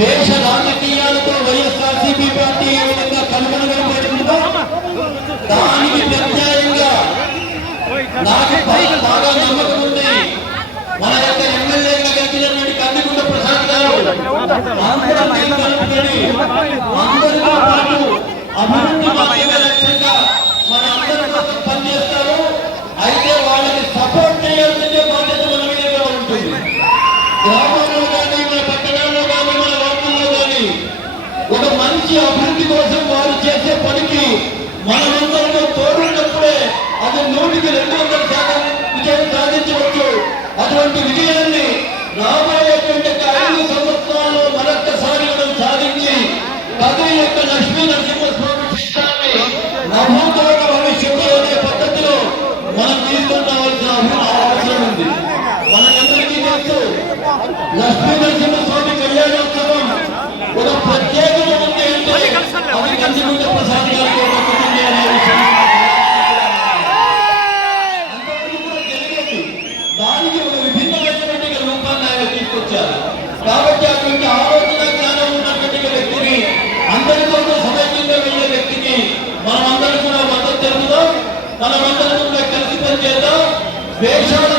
దేశ రాజకీయాలతో వైఎస్ఆర్సీపీ పార్టీ ఏ విధంగా కనుగొనబడుతుందో దానికి ప్రత్యాయంగా నాకు బాగా నమ్మకం ఉంది. మన యొక్క ఎమ్మెల్యేగా గెలిచినటువంటి కందికుంట ప్రసాద్ గారు అందరితో పాటు అభివృద్ధి మాత్రమే లక్ష్యంగా మన అందరి కోసం పనిచేస్తారు. అయితే వాళ్ళకి సపోర్ట్ చేయాల్సిందే బాధ్యత మన మీద ఉంటుంది. గ్రామంలో కానీ మన పట్టణాల్లో కానీ మన వార్డుల్లో కానీ ఒక మంచి అభివృద్ధి కోసం వారు చేసే పనికి మనమందరితో తోడున్నప్పుడే అది 100% విజయం సాధించవచ్చు. అటువంటి విజయాన్ని రాబోయేటువంటి 5 సంవత్సరాల్లో మరొక్కసారి మనం సాధించి కదిరి యొక్క లక్ష్మీ నరసింహస్వామి క్షేత్రాన్ని నభూతోట భవిష్యత్తు అనే పద్ధతిలో మనం తీసుకురావాల్సిన అవసరం ఉంది. మనకందరికీ తెలుసు లక్ష్మీ నరసింహస్వామి కళ్యాణోత్సవం ఒక ప్రత్యేకత ఉంది అంటే అది కందికుంట ప్రసాద్ గారికి దక్కుతుంది అనే విషయం దానికి ఒక విభిన్నమైనటువంటి రూపాన్ని ఆయన తీసుకొచ్చారు. కాబట్టి అటువంటి ఆలోచన జ్ఞానం ఉన్నటువంటి వ్యక్తిని అందరితో సమైక్యంగా వెళ్ళే వ్యక్తికి మనమందరం కూడా మద్దతు తెలుపుదాం. మనమందరం కూడా కలిసి పనిచేద్దాం. వేషాల